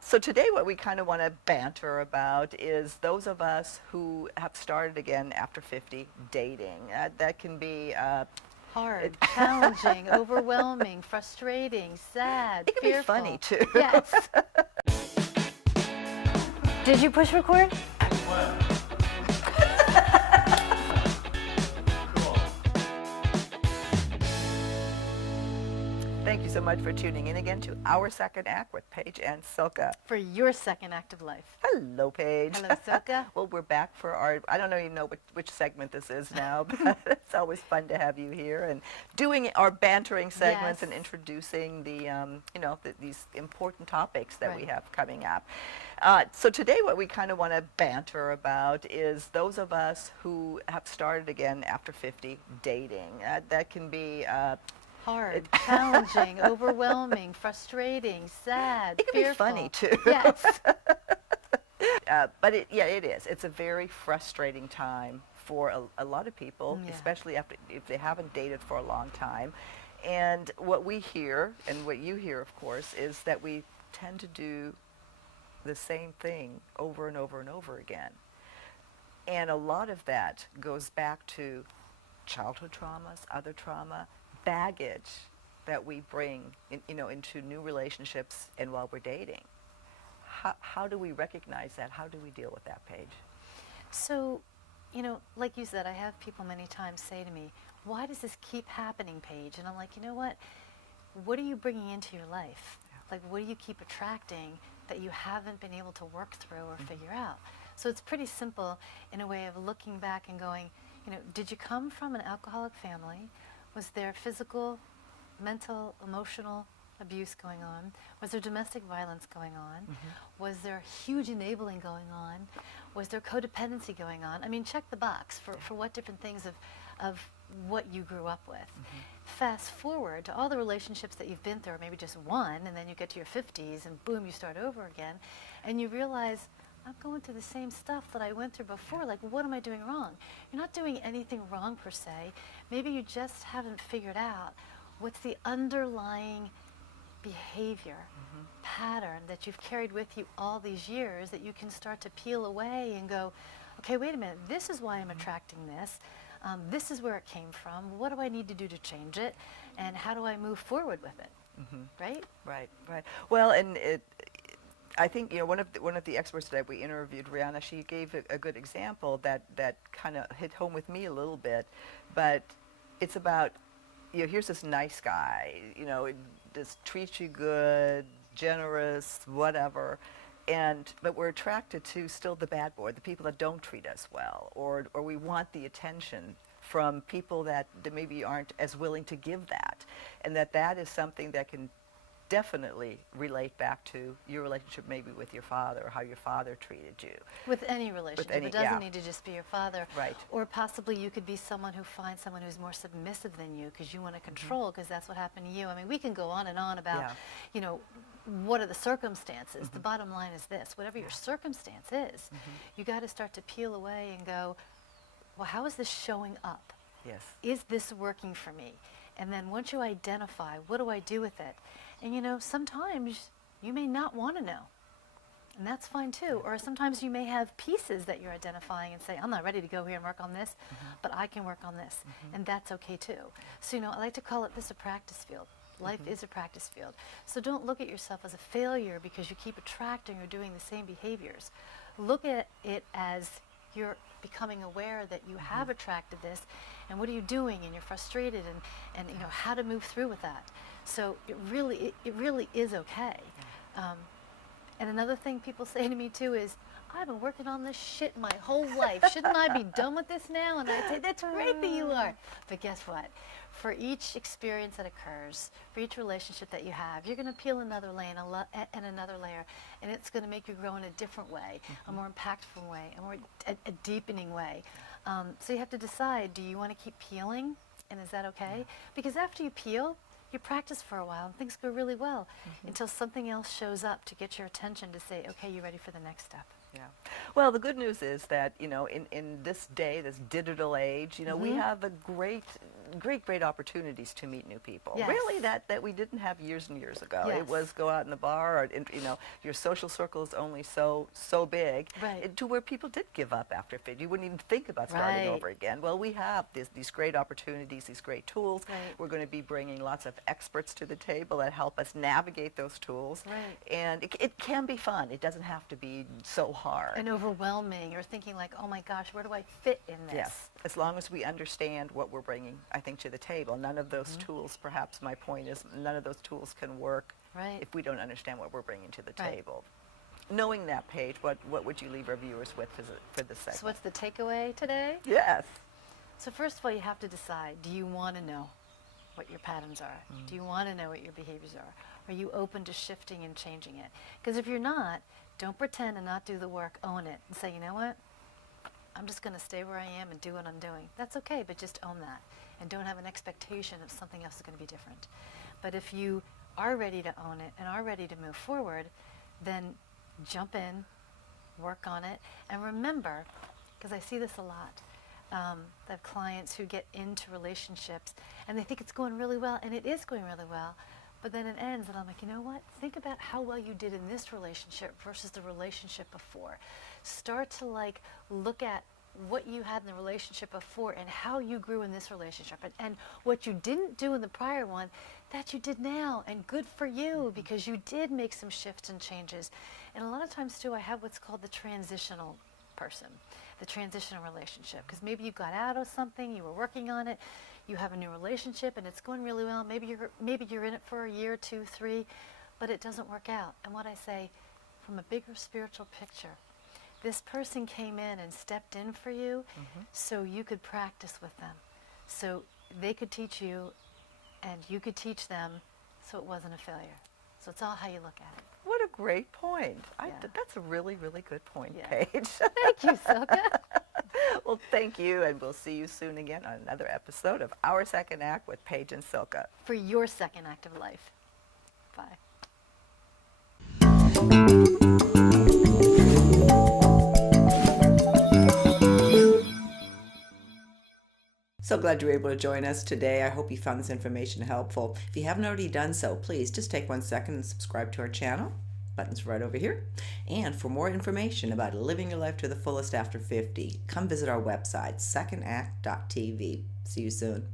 So today what we kind of want to banter about is those of us who have started again after 50 dating. That can be Hard, challenging, overwhelming, frustrating, sad, it can be fearful. funny too. Yes. Did you push record? Thank you so much for tuning in again to Our Second Act with Paige and Silka. For your second act of life. Hello, Paige. Hello, Silka. Well, we're back for our, I don't even know which segment this is now, but it's always fun to have you here and doing our bantering segments and introducing the, these important topics that we have coming up. So today what we kind of want to banter about is those of us who have started again after 50 dating. That can be hard, challenging, overwhelming, frustrating, sad, it can fearful. be funny too. Yes. But it is. It's a very frustrating time for a lot of people, especially if they haven't dated for a long time. And what we hear, and what you hear, of course, is that we tend to do the same thing over and over and over again. And a lot of that goes back to childhood traumas, other trauma, baggage that we bring into new relationships and while we're dating. How do we recognize that? How do we deal with that, Paige? So, like you said, I have people many times say to me, why does this keep happening, Paige? And I'm like, you know what? What are you bringing into your life? Yeah. Like, what do you keep attracting that you haven't been able to work through or figure out? So it's pretty simple in a way of looking back and going, did you come from an alcoholic family? Was there physical, mental, emotional abuse going on? Was there domestic violence going on? Was there huge enabling going on? Was there codependency going on? I mean, check the box for what different things of what you grew up with. Fast forward to all the relationships that you've been through, or maybe just one, and then you get to your 50s and boom, you start over again, and you realize, I'm going through the same stuff that I went through before. Like, what am I doing wrong? You're not doing anything wrong per se. Maybe you just haven't figured out what's the underlying behavior, pattern that you've carried with you all these years that you can start to peel away and go, okay, wait a minute, this is why I'm attracting this. This is where it came from. What do I need to do to change it? And how do I move forward with it? Right? Right. Well, and I think one of the experts that we interviewed, Rihanna, she gave a good example that kind of hit home with me a little bit. But it's about, here's this nice guy, just treats you good, generous, whatever, but we're attracted to still the bad boy, the people that don't treat us well, or we want the attention from people that maybe aren't as willing to give that, and that is something that can definitely relate back to your relationship maybe with your father, or how your father treated you. With any relationship. It doesn't need to just be your father. Right. Or possibly you could be someone who finds someone who's more submissive than you because you want to control, because that's what happened to you. I mean, we can go on and on about, what are the circumstances? The bottom line is this. Whatever your circumstance is, you got to start to peel away and go, well, how is this showing up? Yes. Is this working for me? And then once you identify, what do I do with it? And sometimes you may not want to know, and that's fine too. Or sometimes you may have pieces that you're identifying and say, I'm not ready to go here and work on this, but I can work on this, and that's okay too. So, I like to call this a practice field. Life is a practice field. So don't look at yourself as a failure because you keep attracting or doing the same behaviors. Look at it as you're becoming aware that you have attracted this, and what are you doing, and you're frustrated, and how to move through with that. So it really is okay. And another thing people say to me too is, I've been working on this shit my whole life. Shouldn't I be done with this now? And I say, that's great that you are. But guess what? For each experience that occurs, for each relationship that you have, you're going to peel another layer and another layer, and it's going to make you grow in a different way, a more impactful way, a deepening way. So you have to decide, do you want to keep peeling, and is that okay? Because after you peel, you practice for a while, and things go really well until something else shows up to get your attention to say, okay, you're ready for the next step. Yeah. Well, the good news is that, in this day, this digital age, we have a great great opportunities to meet new people. Yes. Really, that we didn't have years and years ago. Yes. It was go out in the bar, or your social circle is only so big, Right. to where people did give up after 50. You wouldn't even think about starting Right. over again. Well, we have these great opportunities, these great tools. Right. We're going to be bringing lots of experts to the table that help us navigate those tools. Right. And it can be fun. It doesn't have to be so hard. And overwhelming. You're thinking like, oh my gosh, where do I fit in this? Yes, as long as we understand what we're bringing, I think, to the table. None of those tools, perhaps my point is, none of those tools can work Right. if we don't understand what we're bringing to the Right. table. Knowing that, Paige, what would you leave our viewers with for this segment? So what's the takeaway today? Yes. So first of all, you have to decide, do you want to know what your patterns are? Do you want to know what your behaviors are? Are you open to shifting and changing it? Because if you're not, don't pretend and not do the work, own it, and say, you know what? I'm just going to stay where I am and do what I'm doing. That's okay, but just own that. And don't have an expectation of something else is going to be different. But if you are ready to own it and are ready to move forward, then jump in, work on it, and remember, because I see this a lot, I have clients who get into relationships and they think it's going really well, and it is going really well, but then it ends, and I'm like, you know what? Think about how well you did in this relationship versus the relationship before. Start to look at what you had in the relationship before and how you grew in this relationship, and what you didn't do in the prior one that you did now, and good for you because you did make some shifts and changes. And a lot of times too, I have what's called the transitional person, the transitional relationship, because maybe you got out of something, you were working on it, you have a new relationship and it's going really well. Maybe you're in it for a year, 2, 3, but it doesn't work out. And what I say, from a bigger spiritual picture, this person came in and stepped in for you so you could practice with them, so they could teach you and you could teach them, so it wasn't a failure. So it's all how you look at it. What a great point. Yeah. That's a really, really good point, Yeah. Paige. Thank you, Silke. Well, thank you, and we'll see you soon again on another episode of Our Second Act with Paige and Silke. For your second act of life. Bye. So glad you were able to join us today. I hope you found this information helpful. If you haven't already done so, please just take 1 second and subscribe to our channel. Button's right over here. And for more information about living your life to the fullest after 50, come visit our website, secondact.tv. See you soon.